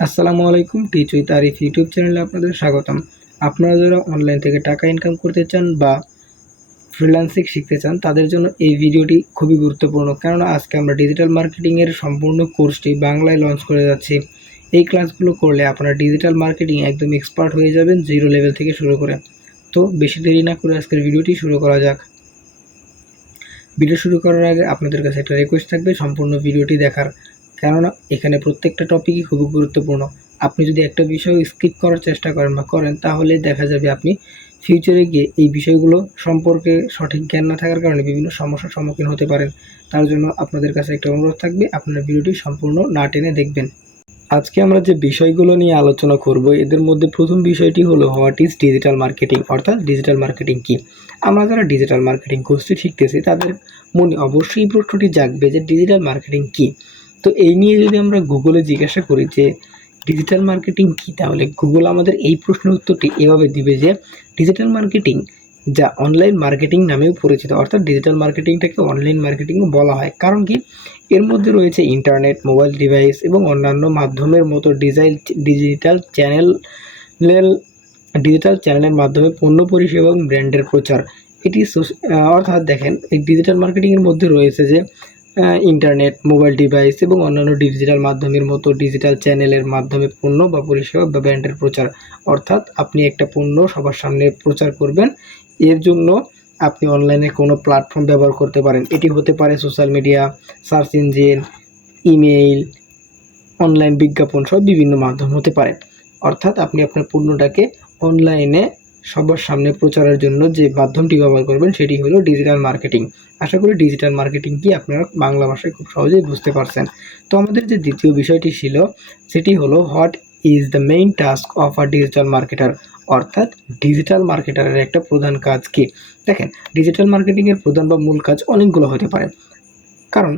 আসসালামু আলাইকুম। Teach with Arif YouTube চ্যানেলে আপনাদের স্বাগতম। আপনারা যারা অনলাইন থেকে টাকা ইনকাম করতে চান বা ফ্রিল্যান্সিং শিখতে চান তাদের জন্য এই ভিডিওটি খুবই গুরুত্বপূর্ণ, কেননা আজকে আমরা ডিজিটাল মার্কেটিংয়ের সম্পূর্ণ কোর্সটি বাংলায় লঞ্চ করে যাচ্ছি। এই ক্লাসগুলো করলে আপনারা ডিজিটাল মার্কেটিং একদম এক্সপার্ট হয়ে যাবেন, জিরো লেভেল থেকে শুরু করে। তো বেশি দেরি না করে আজকের ভিডিওটি শুরু করা যাক। ভিডিও শুরু করার আগে আপনাদের কাছে একটা রিকোয়েস্ট থাকবে সম্পূর্ণ ভিডিওটি দেখার, কেননা এখানে প্রত্যেকটা টপিকই খুবই গুরুত্বপূর্ণ। আপনি যদি একটা বিষয় স্কিপ করার চেষ্টা করেন বা করেন, তাহলে দেখা যাবে আপনি ফিউচারে গিয়ে এই বিষয়গুলো সম্পর্কে সঠিক জ্ঞান না থাকার কারণে বিভিন্ন সমস্যার সম্মুখীন হতে পারেন। তার জন্য আপনাদের কাছে একটা অনুরোধ থাকবে, আপনারা ভিডিওটি সম্পূর্ণ না টেনে দেখবেন। আজকে আমরা যে বিষয়গুলো নিয়ে আলোচনা করব, এদের মধ্যে প্রথম বিষয়টি হলো হোয়াট ইজ ডিজিটাল মার্কেটিং, অর্থাৎ ডিজিটাল মার্কেটিং কি। আমরা যারা ডিজিটাল মার্কেটিং কোর্সটি শিখতেছি তাদের মনে অবশ্যই প্রশ্নটি জাগবে যে ডিজিটাল মার্কেটিং কি। তো এই নিয়ে যদি আমরা গুগলে জিজ্ঞাসা করি যে ডিজিটাল মার্কেটিং কি, তাহলে গুগল আমাদের এই প্রশ্নের উত্তরটি এভাবে দিবে যে ডিজিটাল মার্কেটিং, যা অনলাইন মার্কেটিং নামেও পরিচিত, অর্থাৎ ডিজিটাল মার্কেটিংটাকে অনলাইন মার্কেটিংও বলা হয়। কারণ কি, এর মধ্যে রয়েছে ইন্টারনেট, মোবাইল ডিভাইস এবং অন্যান্য মাধ্যমের মতো ডিজিটাল চ্যানেলের মাধ্যমে পণ্য পরিষেবা এবং ব্র্যান্ডের প্রচার। এটি অর্থাৎ দেখেন, এই ডিজিটাল মার্কেটিংয়ের মধ্যে রয়েছে যে ইন্টারনেট, মোবাইল ডিভাইস এবং অন্যান্য ডিজিটাল মাধ্যমের মতো ডিজিটাল চ্যানেলের মাধ্যমে পণ্য বা পরিষেবা বা ব্র্যান্ডের প্রচার। অর্থাৎ আপনি একটা পণ্য সবার সামনে প্রচার করবেন, এর জন্য আপনি অনলাইনে কোনো প্ল্যাটফর্ম ব্যবহার করতে পারেন। এটি হতে পারে social media, search engine, email, online বিজ্ঞাপন সব বিভিন্ন মাধ্যম হতে পারে। অর্থাৎ আপনি আপনার পণ্যটাকে অনলাইনে সবার সামনে প্রচারের জন্য যে মাধ্যমটি ব্যবহার করবেন সেটি হলো ডিজিটাল মার্কেটিং। আশা করি ডিজিটাল মার্কেটিং কি আপনারা বাংলা ভাষায় খুব সহজেই বুঝতে পারছেন। তো আমাদের যে দ্বিতীয় বিষয়টি ছিল সেটি হলো what is the main task of a digital marketer, অর্থাৎ ডিজিটাল মার্কেটারের একটা প্রধান কাজ কি। দেখেন, ডিজিটাল মার্কেটিংয়ের প্রধান বা মূল কাজ অনেকগুলো হতে পারে। কারণ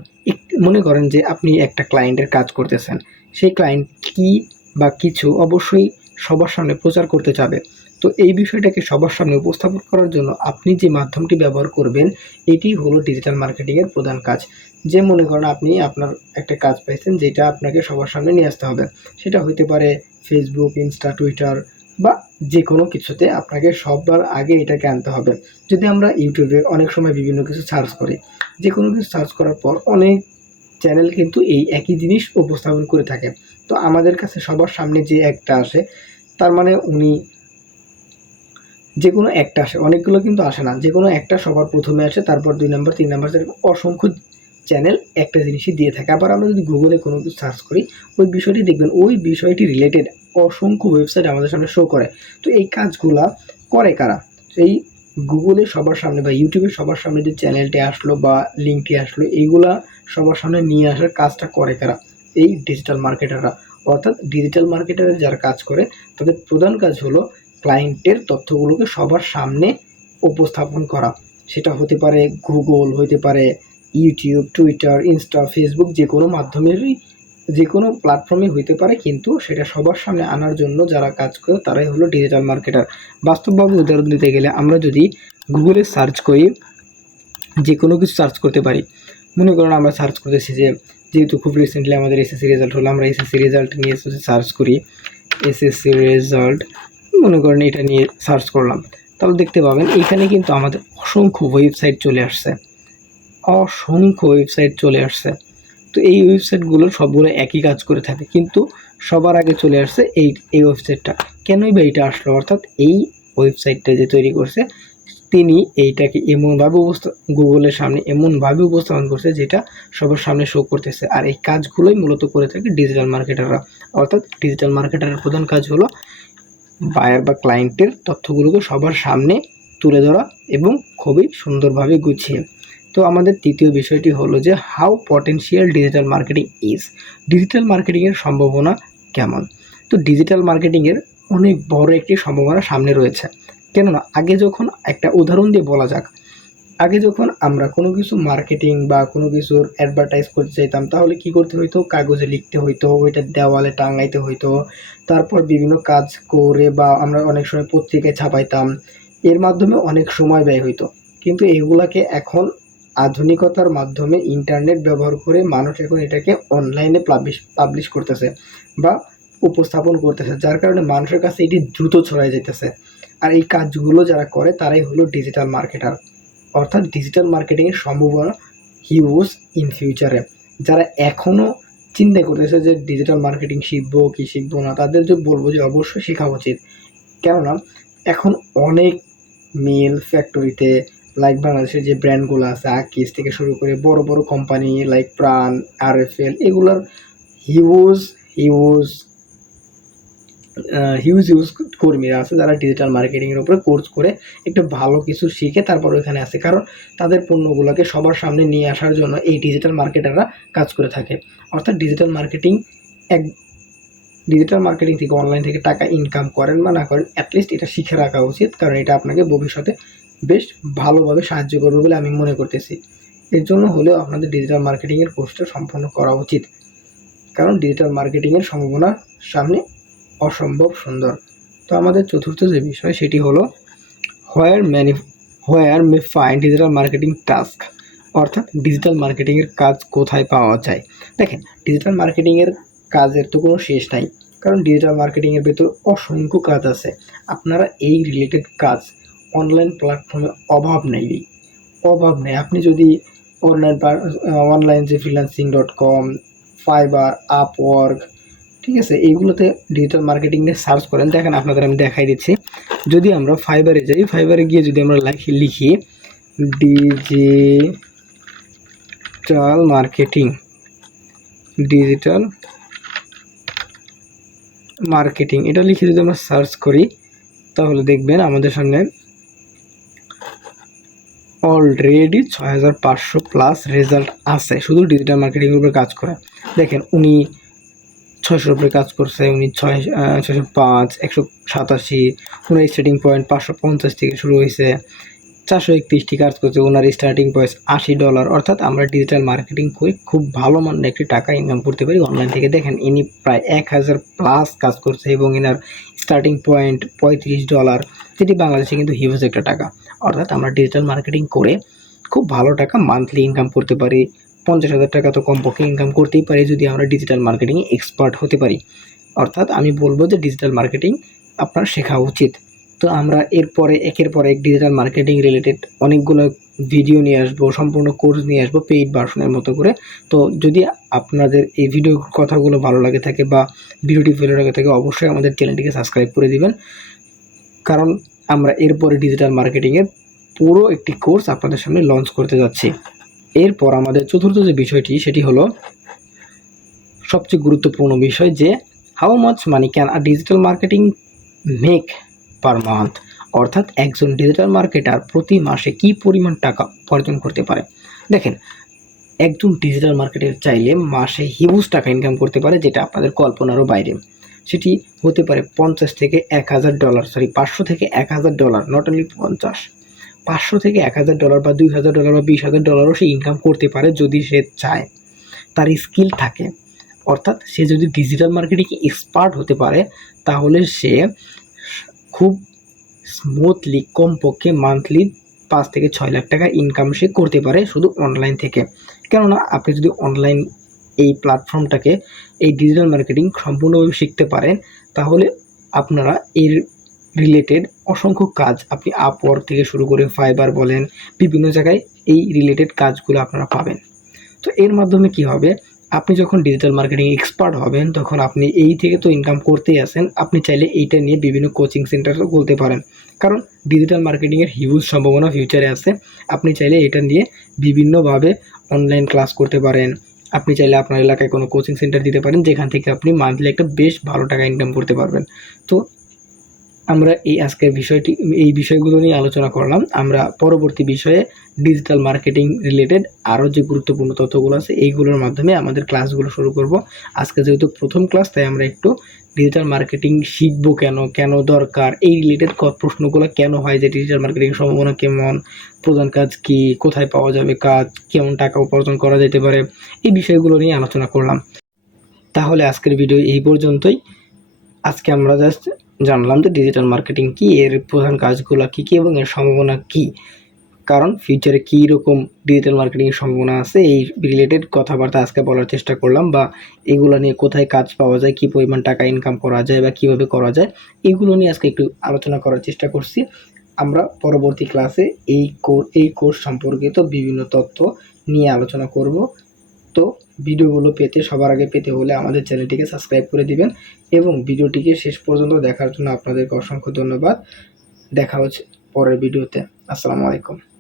মনে করেন যে আপনি একটা ক্লায়েন্টের কাজ করতেছেন, সেই ক্লায়েন্ট কি বা কিছু অবশ্যই সবার সামনে প্রচার করতে চাবে। তো এই বিষয়টাকে সবার সামনে উপস্থাপন করার জন্য আপনি যে মাধ্যমটি ব্যবহার করবেন, এটি হলো ডিজিটাল মার্কেটিংয়ের প্রধান কাজ। যে মনে করেন আপনি আপনার একটা কাজ পাইছেন যেটা আপনাকে সবার সামনে নিয়ে আসতে হবে, সেটা হতে পারে ফেসবুক, ইনস্টা, টুইটার বা যে কোনো কিছুতে আপনাকে সবার আগে এটাকে আনতে হবে। যদি আমরা ইউটিউবে অনেক সময় বিভিন্ন কিছু সার্চ করি, যে কোনো কিছু সার্চ করার পর অনেক চ্যানেল কিন্তু এই একই জিনিস উপস্থাপন করে থাকে। তো আমাদের কাছে সবার সামনে যে একটা আসে, তার মানে উনি যে কোনো একটা আসে, অনেকগুলো কিন্তু আসে না, যে কোনো একটা সবার প্রথমে আসে, তারপর 2 নাম্বার, 3 নাম্বার, যেরকম অসংখ্য চ্যানেল একটা জিনিসই দিয়ে থাকে। আবার আমরা যদি গুগলে কোনো কিছু সার্চ করি, ওই বিষয়টি দেখবেন ওই বিষয়টি রিলেটেড অসংখ্য ওয়েবসাইট আমাদের সামনে শো করে। তো এই কাজগুলা করে কারা? এই গুগলে সবার সামনে বা ইউটিউবে সবার সামনে যে চ্যানেলটি আসলো বা লিঙ্কটি আসলো, এইগুলা সবার সামনে নিয়ে আসার কাজটা করে কারা? এই ডিজিটাল মার্কেটাররা। অর্থাৎ ডিজিটাল মার্কেটারের যারা কাজ করে তাদের প্রধান কাজ হলো ক্লায়েন্টের তথ্যগুলোকে সবার সামনে উপস্থাপন করা। সেটা হতে পারে গুগল, হতে পারে ইউটিউব, টুইটার, ইনস্টা, ফেসবুক, যে কোনো মাধ্যমেরই, যে কোনো প্ল্যাটফর্মে হইতে পারে, কিন্তু সেটা সবার সামনে আনার জন্য যারা কাজ করে তারাই হলো ডিজিটাল মার্কেটার। বাস্তবভাবে উদাহরণ দিতে গেলে আমরা যদি গুগলে সার্চ করি, যে কোনো কিছু সার্চ করতে পারি। মনে করেন আমরা সার্চ করতেছি যে, যেহেতু খুব রিসেন্টলি আমাদের এসএসসি রেজাল্ট হলো, আমরা এসএসসি রেজাল্ট নিয়ে সার্চ করি। এসএসসি রেজাল্ট মনে করেন এটা নিয়ে সার্চ করলাম, তাহলে দেখতে পাবেন এইখানে কিন্তু আমাদের অসংখ্য ওয়েবসাইট চলে আসছে, অসংখ্য ওয়েবসাইট চলে আসছে। তো এই ওয়েবসাইটগুলো সবগুলো একই কাজ করে থাকে, কিন্তু সবার আগে চলে আসছে এই ওয়েবসাইটটা। কেনই বা এটা আসলো? অর্থাৎ এই ওয়েবসাইটটা যে তৈরি করছে তিনি এইটাকে এমনভাবে গুগলের সামনে এমনভাবে উপস্থাপন করছে যেটা সবার সামনে শো করতেছে। আর এই কাজগুলোই মূলত করে থাকে ডিজিটাল মার্কেটাররা। অর্থাৎ ডিজিটাল মার্কেটারের প্রধান কাজ হলো বায়ার বা ক্লায়েন্টের তথ্যগুলোকে সবার সামনে তুলে ধরা এবং খুবই সুন্দরভাবে গুছিয়ে। তো আমাদের তৃতীয় বিষয়টি হলো যে how potential digital marketing is, digital মার্কেটিংয়ের সম্ভাবনা কেমন। তো ডিজিটাল মার্কেটিংয়ের অনেক বড় একটি সম্ভাবনা সামনে রয়েছে। কেননা আগে যখন একটা উদাহরণ দিয়ে বলা যাক, আগে যখন আমরা কোনো কিছু মার্কেটিং বা কোনো কিছুর অ্যাডভার্টাইজ করতে চাইতাম, তাহলে কি করতে হইতো? কাগজে লিখতে হইতো, ওইটা দেওয়ালে টাঙাইতে হইতো, তারপর বিভিন্ন কাজ করে বা আমরা অনেক সময় পত্রিকায় ছাপাইতাম, এর মাধ্যমে অনেক সময় ব্যয় হইতো। কিন্তু এগুলাকে এখন আধুনিকতার মাধ্যমে ইন্টারনেট ব্যবহার করে মানুষ এখন এটাকে অনলাইনে পাবলিশ করতেছে বা উপস্থাপন করতেছে, যার কারণে মানুষের কাছে এটি দ্রুত ছড়ায় যেতেছে। আর এই কাজগুলো যারা করে তারাই হলো ডিজিটাল মার্কেটার। অর্থাৎ ডিজিটাল মার্কেটিংয়ের সম্ভাবনা হিউজ ইন ফিউচারে। যারা এখনও চিন্তা করতেছে যে ডিজিটাল মার্কেটিং শিখবো কি শিখবো না, তাদের যে বলবো যে অবশ্যই শেখা উচিত। কেননা এখন অনেক মিল ফ্যাক্টরিতে লাইক বাংলাদেশের যে ব্র্যান্ডগুলো আছে আকিস থেকে শুরু করে বড় বড় কোম্পানি লাইক প্রাণ, RFL, এগুলোর হিউজ হিউজ হিউজ হিউজ কর্মীরা আছে যারা ডিজিটাল মার্কেটিংয়ের উপরে কোর্স করে একটু ভালো কিছু শিখে তারপর ওখানে আছে, কারণ তাদের পণ্যগুলোকে সবার সামনে নিয়ে আসার জন্য এই ডিজিটাল মার্কেটাররা কাজ করে থাকে। অর্থাৎ ডিজিটাল মার্কেটিং থেকে অনলাইন থেকে টাকা ইনকাম করেন বা না করেন, অ্যাটলিস্ট এটা শিখে রাখা উচিত, কারণ এটা আপনাকে ভবিষ্যতে বেশ ভালোভাবে সাহায্য করবে বলে আমি মনে করতেছি। এর জন্য হলেও আপনাদের ডিজিটাল মার্কেটিংয়ের কোর্সটা সম্পন্ন করা উচিত, কারণ ডিজিটাল মার্কেটিংয়ের সম্ভাবনা সামনে অসম্ভব সুন্দর। তো আমাদের চতুর্থ যে বিষয় সেটি হলো where may find digital marketing task, অর্থাৎ ডিজিটাল মার্কেটিংয়ের কাজ কোথায় পাওয়া যায়। দেখেন, ডিজিটাল মার্কেটিংয়ের কাজের তো কোনো শেষ নাই, কারণ ডিজিটাল মার্কেটিংয়ের ভেতর অসংখ্য কাজ আছে। আপনারা এই রিলেটেড কাজ অনলাইন প্ল্যাটফর্মে অভাব নেই। আপনি যদি অনলাইন যে freelancing.com, ফাইবার, আপওয়ার্ক, ঠিক আছে, এইগুলোতে ডিজিটাল মার্কেটিং নিয়ে সার্চ করেন, দেখেন আপনাদের আমি দেখাই দিচ্ছি। যদি আমরা ফাইবারে যাই, ফাইবারে গিয়ে যদি আমরা লিখি ডিজিটাল মার্কেটিং এটা লিখে যদি আমরা সার্চ করি, তাহলে দেখবেন আমাদের সামনে অলরেডি 6500+ রেজাল্ট আছে শুধু ডিজিটাল মার্কেটিংয়ের উপরে কাজ করে। দেখেন, উনি 600 উপরে কাজ করছে, উনি 605, 187, ওনার স্টার্টিং পয়েন্ট 550 থেকে শুরু হয়েছে, 431টি কাজ করছে, ওনার স্টার্টিং পয়েন্ট $80। অর্থাৎ আমরা ডিজিটাল মার্কেটিং করে খুব ভালো মানের একটি টাকা ইনকাম করতে পারি অনলাইন থেকে। দেখেন, ইনি প্রায় 1000+ কাজ করছে এবং এনার স্টার্টিং পয়েন্ট $35, যেটি বাংলাদেশে কিন্তু হিউজ একটা টাকা। অর্থাৎ আমরা ডিজিটাল মার্কেটিং করে খুব ভালো টাকা মান্থলি ইনকাম করতে পারি। 50,000 টাকা তো কমপক্ষে ইনকাম করতেই পারি যদি আমরা ডিজিটাল মার্কেটিংয়ে এক্সপার্ট হতে পারি। অর্থাৎ আমি বলবো যে ডিজিটাল মার্কেটিং আপনার শেখা উচিত। তো আমরা এরপরে একের পর এক ডিজিটাল মার্কেটিং রিলেটেড অনেকগুলো ভিডিও নিয়ে আসবো, সম্পূর্ণ কোর্স নিয়ে আসবো পেইড ভার্সনের মতো করে। তো যদি আপনাদের এই ভিডিও কথাগুলো ভালো লাগে থাকে বা ভিডিওটি ভালো লাগে থাকে, অবশ্যই আমাদের চ্যানেলটিকে সাবস্ক্রাইব করে দিবেন, কারণ আমরা এরপরে ডিজিটাল মার্কেটিংয়ের পুরো একটি কোর্স আপনাদের সামনে লঞ্চ করতে যাচ্ছি। এরপর আমাদের চতুর্থ যে বিষয়টি সেটি হলো সবচেয়ে গুরুত্বপূর্ণ বিষয়, যে how much money can a digital marketing make per month, অর্থাৎ একজন ডিজিটাল মার্কেটার প্রতি মাসে কি পরিমাণ টাকা উপার্জন করতে পারে। দেখেন, একজন ডিজিটাল মার্কেটার চাইলে মাসে হিউজ টাকা ইনকাম করতে পারে, যেটা আপনাদের কল্পনারও বাইরে। সেটি হতে পারে $50 থেকে $1000, $500 থেকে $1000, নট অনলি 50, $500 থেকে $1000 বা $2000 বা $20,000 সে ইনকাম করতে পারে যদি সে চায়, তার স্কিল থাকে। অর্থাৎ সে যদি ডিজিটাল মার্কেটিংয়ে এক্সপার্ট হতে পারে, তাহলে সে খুব স্মুথলি কমপক্ষে মান্থলি 5 থেকে 6 লাখ টাকা ইনকাম সে করতে পারে শুধু অনলাইন থেকে। কেননা আপনি যদি অনলাইন এই প্ল্যাটফর্মটাকে, এই ডিজিটাল মার্কেটিং সম্পূর্ণভাবে শিখতে পারেন, তাহলে আপনারা এর রিলেটেড অসংখ্য কাজ, আপনি আপওয়ার্ক থেকে শুরু করে ফাইবার বলেন, বিভিন্ন জায়গায় এই রিলেটেড কাজগুলো আপনারা পাবেন। তো এর মাধ্যমে কি হবে, আপনি যখন ডিজিটাল মার্কেটিং এক্সপার্ট হবেন, তখন আপনি এই থেকে তো ইনকাম করতেই আছেন, আপনি চাইলে এইটা নিয়ে বিভিন্ন কোচিং সেন্টারও খুলতে পারেন, কারণ ডিজিটাল মার্কেটিংয়ের হিউজ সম্ভাবনা ফিউচারে আছে। আপনি চাইলে এটা নিয়ে বিভিন্নভাবে অনলাইন ক্লাস করতে পারেন। আপনি চাইলে আপনার এলাকায় কোনো কোচিং সেন্টার দিতে পারেন, যেখান থেকে আপনি মান্থলি একটা বেশ ভালো টাকা ইনকাম করতে পারবেন। তো আমরা আজকের এই বিষয়গুলো নিয়ে আলোচনা করলাম। আমরা পরবর্তী বিষয়ে ডিজিটাল মার্কেটিং রিলেটেড আরও যে গুরুত্বপূর্ণ তথ্যগুলো আছে এইগুলোর মাধ্যমে আমাদের ক্লাসগুলো শুরু করব। আজকে যেহেতু প্রথম ক্লাস, তাই আমরা একটু ডিজিটাল মার্কেটিং শিখবো, কেন দরকার, এই রিলেটেড প্রশ্নগুলো কেন হয়, যে ডিজিটাল মার্কেটিং সম্ভাবনা কেমন, প্রধান কাজ কি, কোথায় পাওয়া যাবে কাজ, কেমন টাকা উপার্জন করা যেতে পারে, এই বিষয়গুলো নিয়ে আলোচনা করলাম। তাহলে আজকের ভিডিও এই পর্যন্তই। আজকে আমরা জানলাম যে ডিজিটাল মার্কেটিং কি, এর প্রধান কাজগুলো কী কী এবং এর সম্ভাবনা কী। কারণ ফিউচারে কী রকম ডিজিটাল মার্কেটিংয়ের সম্ভাবনা আছে এই রিলেটেড কথাবার্তা আজকে বলার চেষ্টা করলাম, বা এগুলো নিয়ে কোথায় কাজ পাওয়া যায়, কী পরিমাণ টাকা ইনকাম করা যায় বা কীভাবে করা যায়, এগুলো নিয়ে আজকে একটু আলোচনা করার চেষ্টা করছি। আমরা পরবর্তী ক্লাসে এই কোর্স সম্পর্কিত বিভিন্ন তথ্য নিয়ে আলোচনা করব। তো ভিডিওগুলো সবার আগে পেতে হলে আমাদের চ্যানেলটিকে সাবস্ক্রাইব করে দিবেন এবং ভিডিওটিকে শেষ পর্যন্ত দেখার জন্য আপনাদেরকে অসংখ্য ধন্যবাদ। দেখা হচ্ছে পরের ভিডিওতে। আসসালামু আলাইকুম।